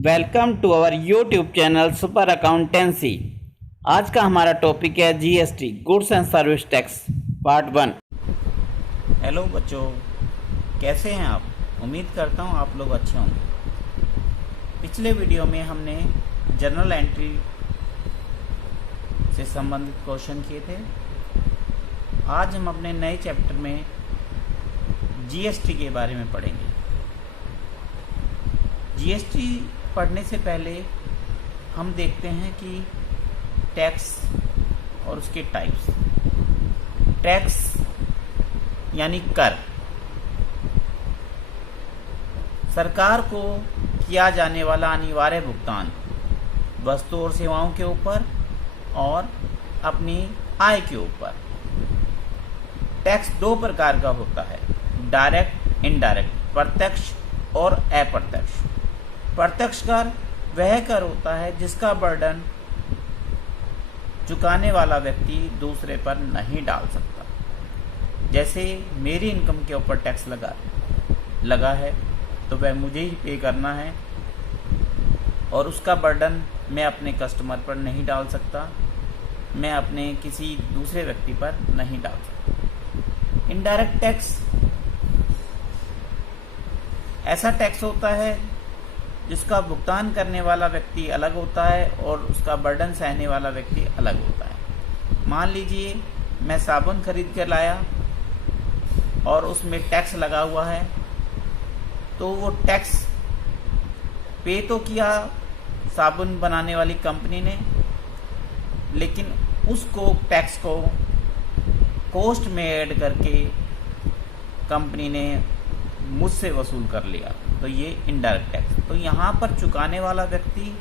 Welcome to our YouTube channel super accountancy. आज का हमारा टॉपिक है GST goods and service tax part 1। Hello बच्चों, कैसे हैं आप? उम्मीद करता हूं आप लोग अच्छे होंगे। पिछले वीडियो में हमने जर्नल एंट्री से संबंधित क्वेश्चन किए थे। आज हम अपने नए चैप्टर में जीएसटी के बारे में पढ़ेंगे। जीएसटी पढ़ने से पहले हम देखते हैं कि टैक्स और उसके टाइप्स। टैक्स यानी कर, सरकार को किया जाने वाला अनिवार्य भुगतान वस्तु और सेवाओं के ऊपर और अपनी आय के ऊपर। टैक्स दो प्रकार का होता है, डायरेक्ट, इनडायरेक्ट, प्रत्यक्ष और अप्रत्यक्ष। प्रत्यक्ष कर वह कर होता है जिसका बर्डन चुकाने वाला व्यक्ति दूसरे पर नहीं डाल सकता। जैसे मेरी इनकम के ऊपर टैक्स लगा है तो वह मुझे ही पे करना है और उसका बर्डन मैं अपने कस्टमर पर नहीं डाल सकता, मैं अपने किसी दूसरे व्यक्ति पर नहीं डाल सकता। इनडायरेक्ट टैक्स ऐसा टैक्स होता है जिसका भुगतान करने वाला व्यक्ति अलग होता है और उसका बर्डन सहने वाला व्यक्ति अलग होता है। मान लीजिए मैं साबुन खरीद कर लाया और उसमें टैक्स लगा हुआ है, तो वो टैक्स पे तो किया साबुन बनाने वाली कंपनी ने, लेकिन उसको टैक्स को कॉस्ट में ऐड करके कंपनी ने मुझसे वसूल कर लिया, तो ये इनडायरेक्ट टैक्स। तो यहाँ पर चुकाने वाला व्यक्ति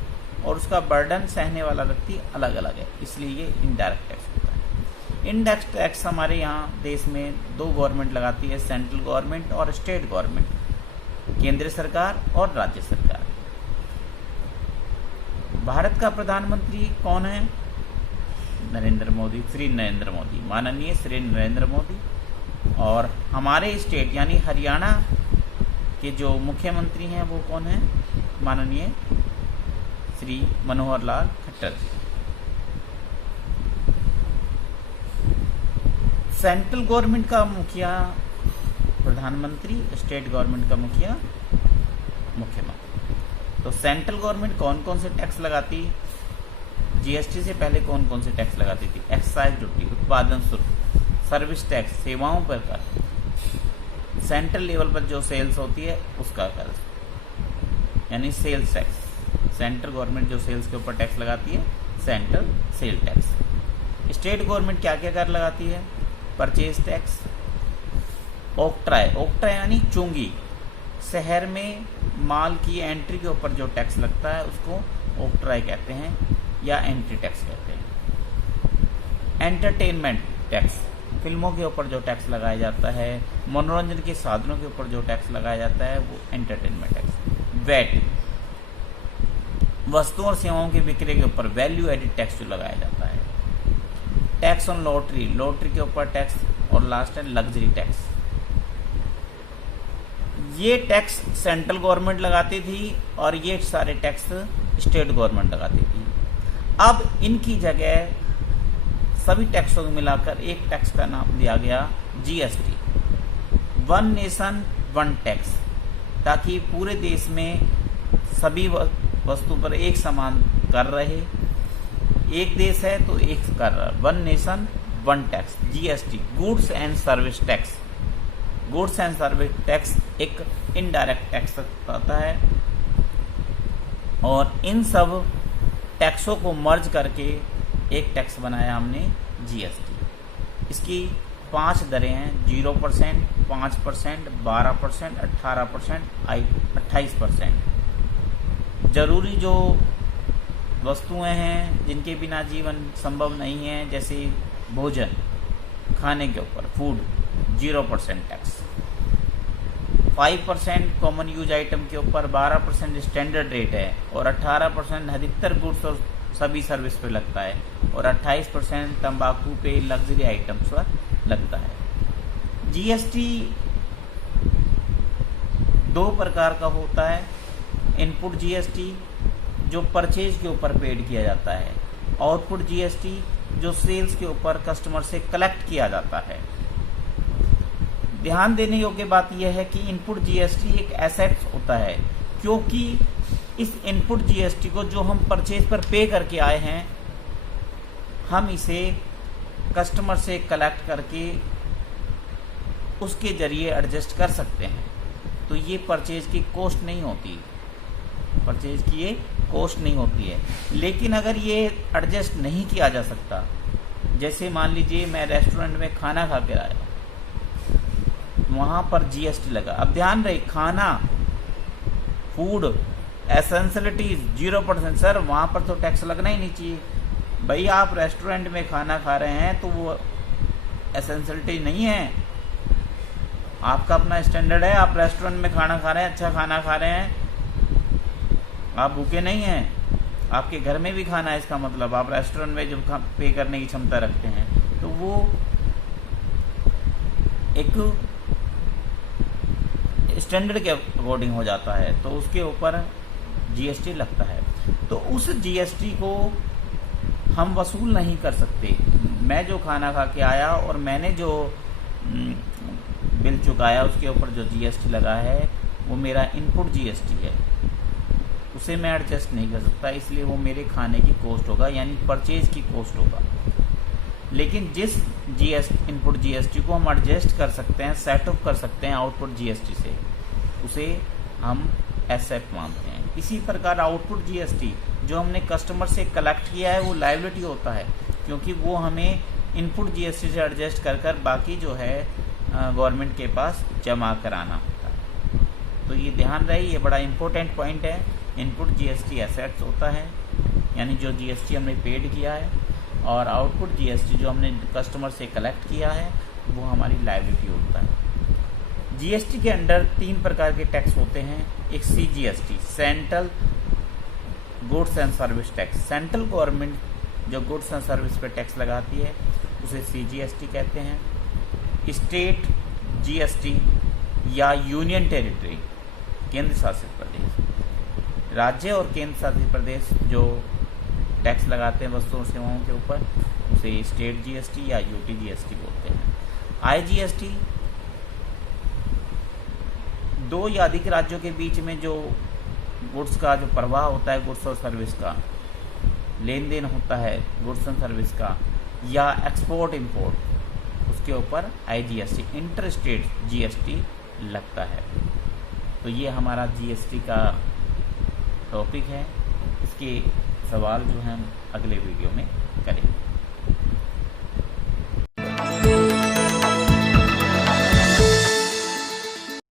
और उसका बर्डन सहने वाला व्यक्ति अलग अलग है, इसलिए ये इनडायरेक्ट टैक्स होता है। इनडायरेक्ट टैक्स हमारे यहाँ देश में दो गवर्नमेंट लगाती है, सेंट्रल गवर्नमेंट और स्टेट गवर्नमेंट, केंद्र सरकार और राज्य सरकार। भारत का प्रधानमंत्री कौन है? नरेंद्र मोदी, श्री नरेंद्र मोदी, माननीय श्री नरेंद्र मोदी। और हमारे स्टेट यानी हरियाणा के जो मुख्यमंत्री हैं वो कौन है? माननीय श्री मनोहर लाल खट्टर जी। सेंट्रल गवर्नमेंट का मुखिया प्रधानमंत्री, स्टेट गवर्नमेंट का मुखिया मुख्यमंत्री। तो सेंट्रल गवर्नमेंट कौन कौन से टैक्स लगाती? जीएसटी से पहले कौन कौन से टैक्स लगाती थी? एक्साइज ड्यूटी, उत्पादन शुल्क, सर्विस टैक्स, सेवाओं पर कर, सेंट्रल लेवल पर जो सेल्स होती है उसका कर, यानी सेल्स टैक्स। सेंट्रल गवर्नमेंट जो सेल्स के ऊपर टैक्स लगाती है, central sale tax. State government क्या क्या कर लगाती है? परचेज टैक्स, ऑक्ट्राय, ऑक्ट्राय यानी चुंगी, शहर में माल की एंट्री के ऊपर जो टैक्स लगता है उसको ऑक्ट्राय कहते हैं या एंट्री टैक्स कहते हैं। एंटरटेनमेंट टैक्स, फिल्मों के ऊपर जो टैक्स लगाया जाता है, मनोरंजन के साधनों के ऊपर जो टैक्स लगाया जाता है वो एंटरटेनमेंट टैक्स। वैट, वस्तुओं और सेवाओं के बिक्री के ऊपर वैल्यू एडिड टैक्स जो लगाया जाता है। टैक्स ऑन लॉटरी, लॉटरी के ऊपर टैक्स। और लास्ट है लग्जरी टैक्स। ये टैक्स सेंट्रल गवर्नमेंट लगाती थी और ये सारे टैक्स स्टेट गवर्नमेंट लगाती थी। अब इनकी जगह सभी टैक्सों को मिलाकर एक टैक्स का नाम दिया गया GST, one nation one tax, ताकि पूरे देश में सभी वस्तु पर एक समान कर रहे। एक देश है तो एक कर रहा, one nation one tax, GST, goods and service tax. Goods and service tax एक इनडायरेक्ट टैक्स होता है और इन सब टैक्सों को मर्ज करके एक टैक्स बनाया हमने जीएसटी। इसकी 5 दरें हैं, 0%, 5%, 12%, 18%, 28%। जरूरी जो वस्तुएं हैं जिनके बिना जीवन संभव नहीं है, जैसे भोजन, खाने के ऊपर food, 0% tax. 5% common use item के ऊपर, 12% स्टैंडर्ड रेट है और 18% अधिकतर गुड्स और सभी सर्विस पे लगता है और 28% तंबाकू पे, लग्जरी आइटम्स पर लगता है। जीएसटी दो प्रकार का होता है, इनपुट जीएसटी जो परचेज के ऊपर पेड किया जाता है, आउटपुट जीएसटी जो सेल्स के ऊपर कस्टमर से कलेक्ट किया जाता है। ध्यान देने योग्य बात यह है कि इनपुट जीएसटी एक एसेट होता है, क्योंकि इस इनपुट जीएसटी को जो हम परचेज पर पे करके आए हैं, हम इसे कस्टमर से कलेक्ट करके उसके जरिए एडजस्ट कर सकते हैं। तो ये परचेज की कॉस्ट नहीं होती, परचेज की ये कॉस्ट नहीं होती है। लेकिन अगर ये एडजस्ट नहीं किया जा सकता, जैसे मान लीजिए मैं रेस्टोरेंट में खाना खा कर आया, वहाँ पर जीएसटी लगा। अब ध्यान रहे, खाना, फूड, एसेंशियलिटीज 0% सर, वहाँ पर तो टैक्स लगना ही नहीं चाहिए। भाई आप रेस्टोरेंट में खाना खा रहे हैं तो वो एसेंशियलिटी नहीं है, आपका अपना स्टैंडर्ड है। आप रेस्टोरेंट में खाना खा रहे हैं, अच्छा खाना खा रहे हैं, आप भूखे नहीं हैं, आपके घर में भी खाना है, इसका मतलब आप रेस्टोरेंट में जब पे करने की क्षमता रखते हैं तो वो एक स्टैंडर्ड के अकॉर्डिंग हो जाता है, तो उसके ऊपर जीएसटी लगता है। तो उस जीएसटी को हम वसूल नहीं कर सकते। मैं जो खाना खा के आया और मैंने जो बिल चुकाया, उसके ऊपर जो जीएसटी लगा है वो मेरा इनपुट जीएसटी है, उसे मैं एडजस्ट नहीं कर सकता, इसलिए वो मेरे खाने की कॉस्ट होगा, यानी परचेज की कॉस्ट होगा। लेकिन जिस इनपुट जीएसटी को हम एडजस्ट कर सकते हैं, सेट ऑफ कर सकते हैं आउटपुट जीएसटी से, उसे हम एसेट मानते हैं। इसी प्रकार आउटपुट जीएसटी जो हमने कस्टमर से कलेक्ट किया है वो लायबिलिटी होता है, क्योंकि वो हमें इनपुट जीएसटी से एडजस्ट कर बाकी जो है गवर्नमेंट के पास जमा कराना होता है। तो ये ध्यान रहे, ये बड़ा इंपॉर्टेंट पॉइंट है। इनपुट जीएसटी एसेट्स होता है, यानी जो जीएसटी हमने पेड किया है, और आउटपुट जीएसटी जो हमने कस्टमर से कलेक्ट किया है वो हमारी लायबिलिटी होता है। जीएसटी के अंडर 3 प्रकार के टैक्स होते हैं। एक CGST, central goods and service tax, central government जो गुड्स एंड सर्विस पे टैक्स लगाती है उसे सीजीएसटी कहते हैं। स्टेट जीएसटी या यूनियन टेरिटरी, केंद्र शासित प्रदेश, राज्य और केंद्र शासित प्रदेश जो टैक्स लगाते हैं वस्तुओं और सेवाओं के ऊपर, उसे स्टेट जीएसटी या यूटी जीएसटी बोलते हैं। आईजीएसटी 2 या अधिक राज्यों के बीच में जो गुड्स का जो प्रवाह होता है, गुड्स और सर्विस का लेन देन होता है, गुड्स एंड सर्विस का, या एक्सपोर्ट इंपोर्ट, उसके ऊपर आईजीएसटी, इंटर स्टेट जीएसटी लगता है। तो ये हमारा जीएसटी का टॉपिक है। इसके सवाल जो हैं हम अगले वीडियो में करेंगे।